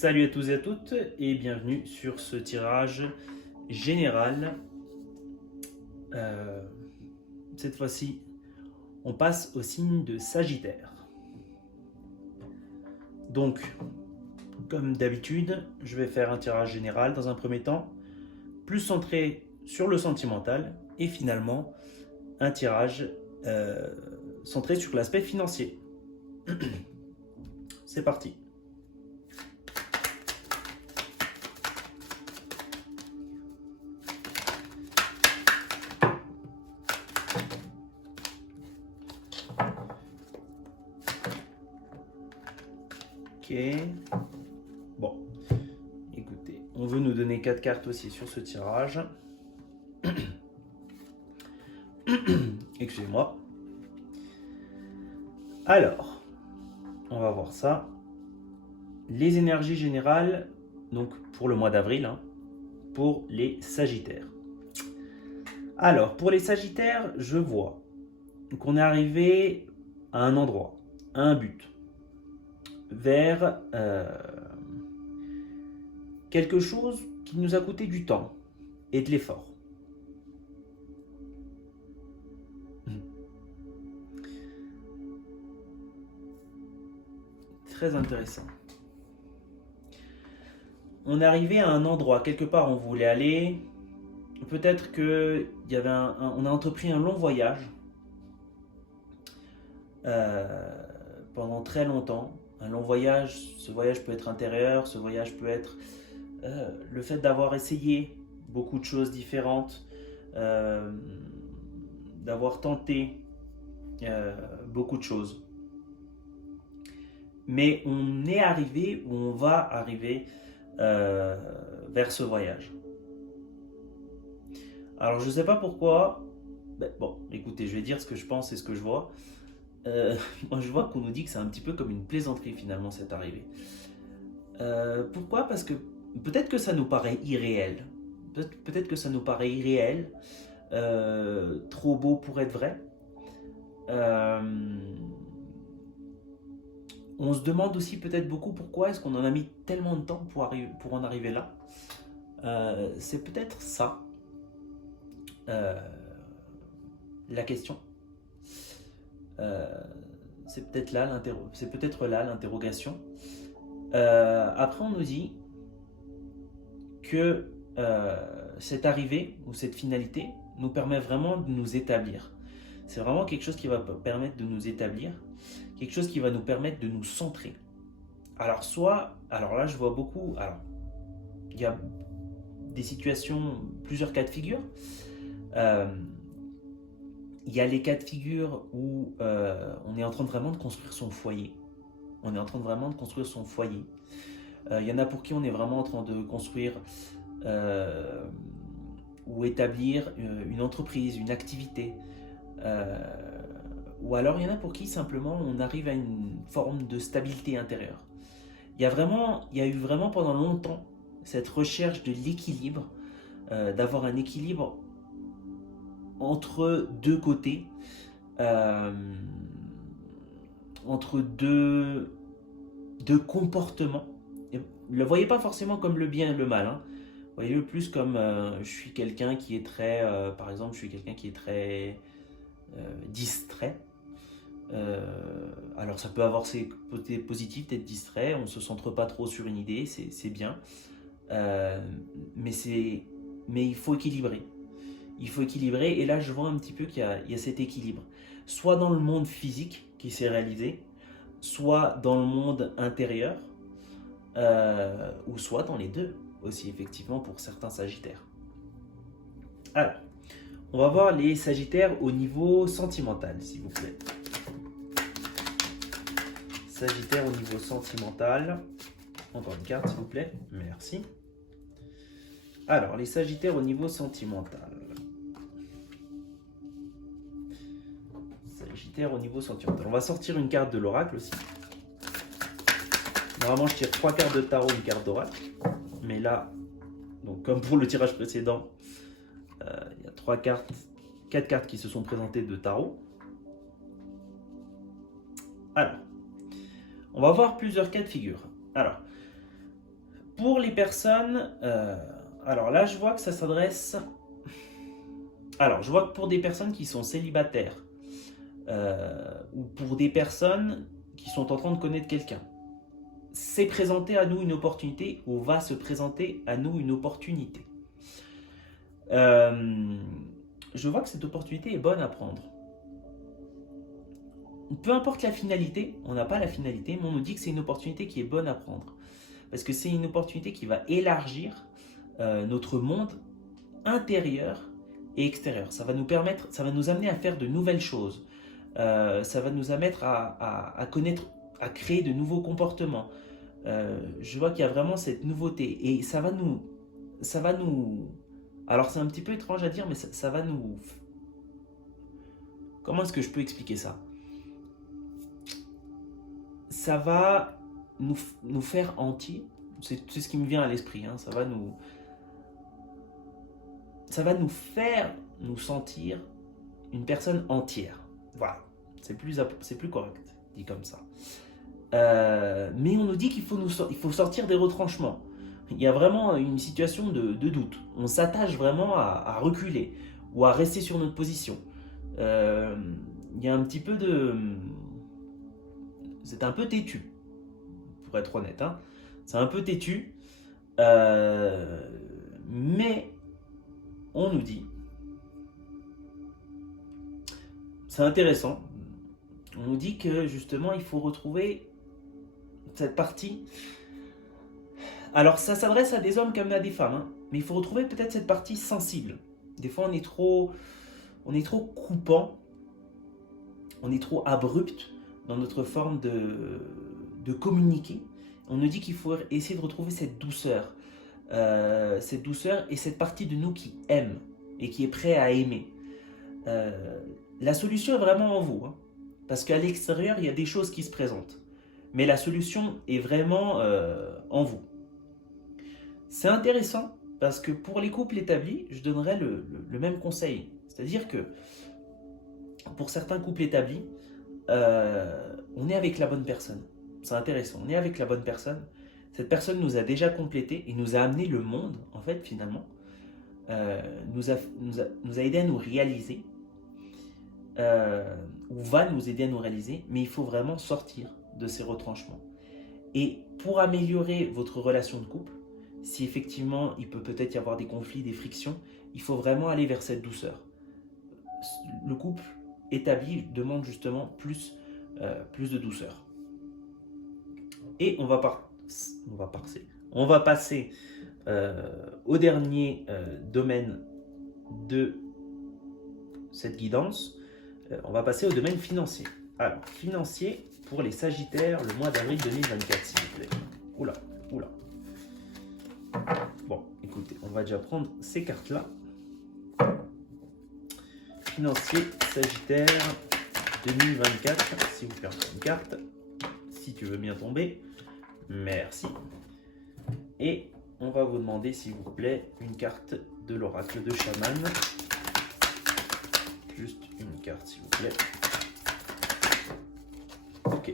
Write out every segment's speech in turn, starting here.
Salut à tous et à toutes et bienvenue sur ce tirage général. Euh, cette fois-ci, on passe au signe de Sagittaire. Donc, comme d'habitude, je vais faire un tirage général dans un premier temps, plus centré sur le sentimental et finalement un tirage centré sur l'aspect financier. C'est parti. Ok. Bon. Écoutez, on veut nous donner 4 cartes aussi sur ce tirage. Excusez-moi. Alors, on va voir ça. Les énergies générales, donc pour le mois d'avril, pour les Sagittaires. Alors, pour les Sagittaires, je vois qu'on est arrivé à un endroit, à un but, vers quelque chose qui nous a coûté du temps et de l'effort. Très intéressant. On est arrivé à un endroit, quelque part on voulait aller. Peut-être que on a entrepris un long voyage pendant très longtemps. Un long voyage, ce voyage peut être intérieur, ce voyage peut être le fait d'avoir essayé beaucoup de choses différentes, d'avoir tenté beaucoup de choses. Mais on est arrivé ou on va arriver vers ce voyage. Alors je ne sais pas pourquoi. Bon, écoutez, je vais dire ce que je pense et ce que je vois. Moi je vois qu'on nous dit que c'est un petit peu comme une plaisanterie finalement cette arrivée. Pourquoi? Parce que peut-être que ça nous paraît irréel. Peut-être que ça nous paraît irréel, trop beau pour être vrai. On se demande aussi peut-être beaucoup pourquoi est-ce qu'on en a mis tellement de temps pour en arriver là. C'est peut-être ça la question. C'est peut-être là l'interrogation. Après, on nous dit que cette arrivée ou cette finalité nous permet vraiment de nous établir. C'est vraiment quelque chose qui va permettre de nous établir, quelque chose qui va nous permettre de nous centrer. Alors là je vois beaucoup, il y a des situations, plusieurs cas de figure. Il y a les cas de figure où on est en train vraiment de construire son foyer. On est en train de vraiment de construire son foyer. Il y en a pour qui on est vraiment en train de construire ou établir une entreprise, une activité. Ou alors il y en a pour qui simplement on arrive à une forme de stabilité intérieure. Il y a eu vraiment pendant longtemps cette recherche de l'équilibre, d'avoir un équilibre entre deux côtés, entre deux comportements. Ne le voyez pas forcément comme le bien et le mal. Voyez-le plus comme je suis quelqu'un qui est très, par exemple, je suis quelqu'un qui est très distrait. Alors ça peut avoir ses côtés positifs d'être distrait, on ne se centre pas trop sur une idée, c'est bien. Mais il faut équilibrer. Il faut équilibrer, et là je vois un petit peu qu'il y a cet équilibre. Soit dans le monde physique qui s'est réalisé, soit dans le monde intérieur, ou soit dans les deux aussi, effectivement, pour certains Sagittaires. Alors, on va voir les Sagittaires au niveau sentimental, s'il vous plaît. Sagittaire au niveau sentimental. Encore une carte, s'il vous plaît. Merci. Alors, les Sagittaires au niveau sentimental. Sagittaire au niveau sentimental. On va sortir une carte de l'oracle aussi. Normalement, je tire 3 cartes de tarot, une carte d'oracle. Mais là, donc comme pour le tirage précédent, il y a 4 cartes qui se sont présentées de tarot. Alors, on va voir plusieurs cas de figure. Alors, Pour les personnes, alors là, je vois que ça s'adresse. Alors, je vois que pour des personnes qui sont célibataires ou pour des personnes qui sont en train de connaître quelqu'un, c'est présenté à nous une opportunité ou va se présenter à nous une opportunité. Je vois que cette opportunité est bonne à prendre. Peu importe la finalité, on n'a pas la finalité, mais on nous dit que c'est une opportunité qui est bonne à prendre. Parce que c'est une opportunité qui va élargir notre monde intérieur et extérieur. Ça va nous permettre, ça va nous amener à faire de nouvelles choses. Ça va nous amener à connaître, à créer de nouveaux comportements. Je vois qu'il y a vraiment cette nouveauté et ça va nous. Alors c'est un petit peu étrange à dire, mais ça va nous. Comment est-ce que je peux expliquer ça? Ça va nous faire entiers. C'est ce qui me vient à l'esprit. Hein. Ça va nous faire nous sentir une personne entière. Voilà, c'est plus correct, dit comme ça. Mais on nous dit qu'il faut sortir des retranchements. Il y a vraiment une situation de doute. On s'attache vraiment à reculer ou à rester sur notre position. Il y a un petit peu de... C'est un peu têtu, pour être honnête. Hein. C'est un peu têtu. Mais on nous dit... C'est intéressant. On nous dit que justement, il faut retrouver cette partie. Alors, ça s'adresse à des hommes comme à des femmes, hein, mais il faut retrouver peut-être cette partie sensible. Des fois, on est trop coupant, on est trop abrupt dans notre forme de communiquer. On nous dit qu'il faut essayer de retrouver cette douceur et cette partie de nous qui aime et qui est prêt à aimer. La solution est vraiment en vous, hein, parce qu'à l'extérieur, il y a des choses qui se présentent. Mais la solution est vraiment en vous. C'est intéressant parce que pour les couples établis, je donnerais le même conseil. C'est-à-dire que pour certains couples établis, on est avec la bonne personne. C'est intéressant, on est avec la bonne personne. Cette personne nous a déjà complété et nous a amené le monde, en fait, finalement. Nous a aidé à nous réaliser, ou va nous aider à nous réaliser, mais il faut vraiment sortir de ces retranchements. Et pour améliorer votre relation de couple, si effectivement il peut peut-être y avoir des conflits, des frictions, il faut vraiment aller vers cette douceur. Le couple établi demande justement plus de douceur. Et on va passer au dernier domaine de cette guidance. On va passer au domaine financier. Alors, financier pour les Sagittaires le mois d'avril 2024, s'il vous plaît. Oula. Bon, écoutez, on va déjà prendre ces cartes-là. Financier Sagittaire 2024, s'il vous plaît, une carte. Si tu veux bien tomber. Merci. Et on va vous demander, s'il vous plaît, une carte de l'oracle de chaman. Juste une carte, s'il vous plaît. Ok.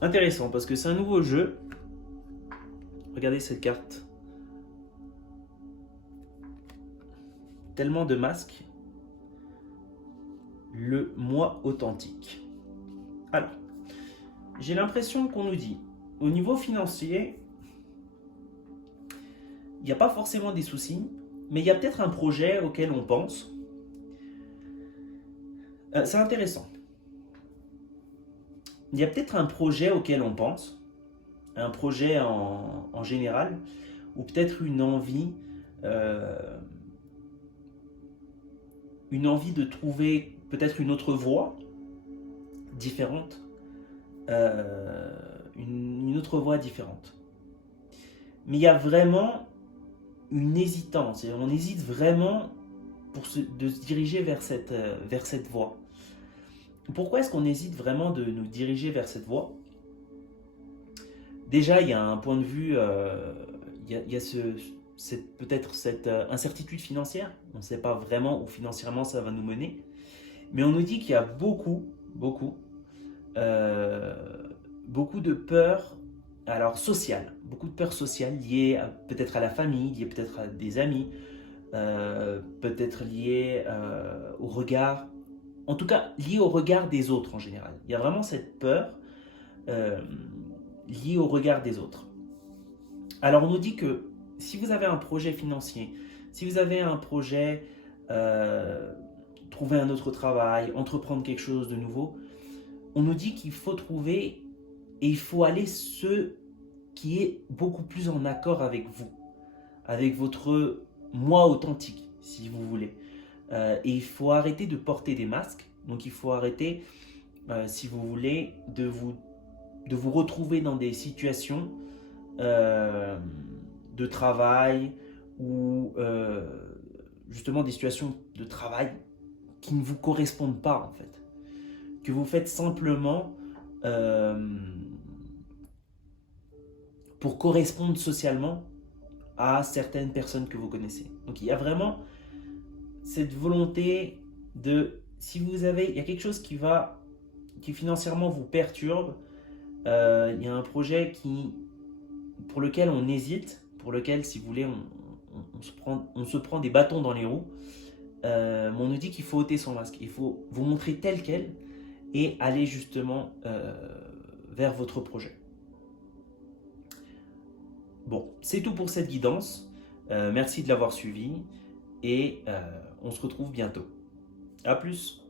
Intéressant, parce que c'est un nouveau jeu. Regardez cette carte. Tellement de masques. Le moi authentique. Alors, j'ai l'impression qu'on nous dit, au niveau financier, il n'y a pas forcément des soucis, mais il y a peut-être un projet auquel on pense. C'est intéressant. Il y a peut-être un projet auquel on pense, un projet en général, ou peut-être une envie de trouver peut-être une autre voie différente, une autre voie différente. Mais il y a vraiment une hésitance, on hésite vraiment de se diriger vers cette voie. Pourquoi est-ce qu'on hésite vraiment de nous diriger vers cette voie? Déjà, il y a un point de vue, il y a peut-être cette incertitude financière. On ne sait pas vraiment où financièrement ça va nous mener. Mais on nous dit qu'il y a beaucoup de peur alors sociale, beaucoup de peurs sociales liées peut-être à la famille, liées peut-être à des amis, peut-être liées au regard, en tout cas liées au regard des autres en général. Il y a vraiment cette peur euh, liée au regard des autres. Alors on nous dit que si vous avez un projet financier, si vous avez un projet, euh, trouver un autre travail, entreprendre quelque chose de nouveau, on nous dit qu'il faut trouver et il faut aller ce qui est beaucoup plus en accord avec vous, avec votre moi authentique, si vous voulez. Et il faut arrêter de porter des masques. Donc il faut arrêter, si vous voulez, de vous retrouver dans des situations euh, de travail ou justement des situations de travail qui ne vous correspondent pas en fait. Que vous faites simplement euh, pour correspondre socialement à certaines personnes que vous connaissez. Donc il y a vraiment cette volonté de, si vous avez, il y a quelque chose qui financièrement vous perturbe, il y a un projet pour lequel on hésite, pour lequel, si vous voulez, on se prend des bâtons dans les roues, on nous dit qu'il faut ôter son masque, il faut vous montrer tel quel et aller justement vers votre projet. Bon, c'est tout pour cette guidance. Merci de l'avoir suivi et on se retrouve bientôt. A plus.